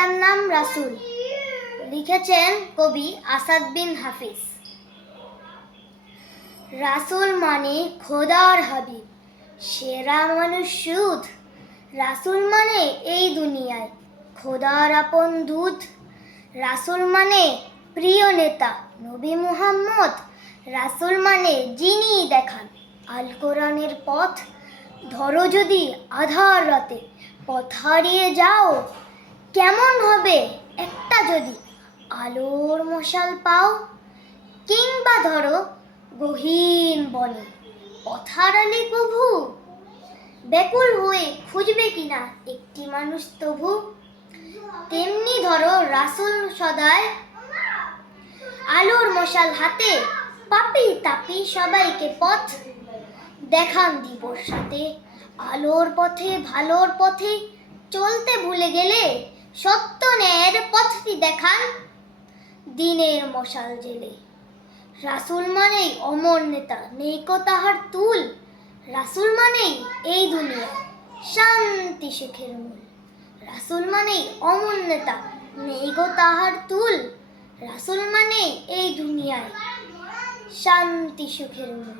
কবিতার নাম রাসূল। লিখেছেন কবি আসাদ বিন হাফিজ। রাসূল মানে খোদার হাবিব, সেরা মানুষ সুদ। রাসূল মানে এই দুনিয়ায় খোদার আপন দুধ রাসূল মানে প্রিয় নেতা, নবী মুহাম্মদ। রাসূল মানে যিনি দেখান আল কোরআনের পথ। ধরো যদি আধার রাতে পথ হারিয়ে যাও কেমন হবে একটা যদি আলোর মশাল পাও, কিংবা ধরো গহীন বনে পথারালি প্রভু, ব্যাকুল হয়ে খুঁজবে কিনা একটি মানুষ তবু। তেমনি ধরো রাসুল সদায় আলোর মশাল হাতে পাপি তাপি সবাইকে পথ দেখান দিবর সাথে আলোর পথে ভালোর পথে চলতে ভুলে গেলে সত্য ন্যায়ের পথটি দেখান। দিনের মশাল জেলে। রাসুল মানেই অমর নেতা নেই কো তাহার তুল। রাসুল মানেই এই দুনিয়া, শান্তি সুখের মূল। রাসুল মানেই অমর নেতা নেই গো তাহার তুল। রাসুল মানেই এই দুনিয়ায় শান্তি সুখের মূল।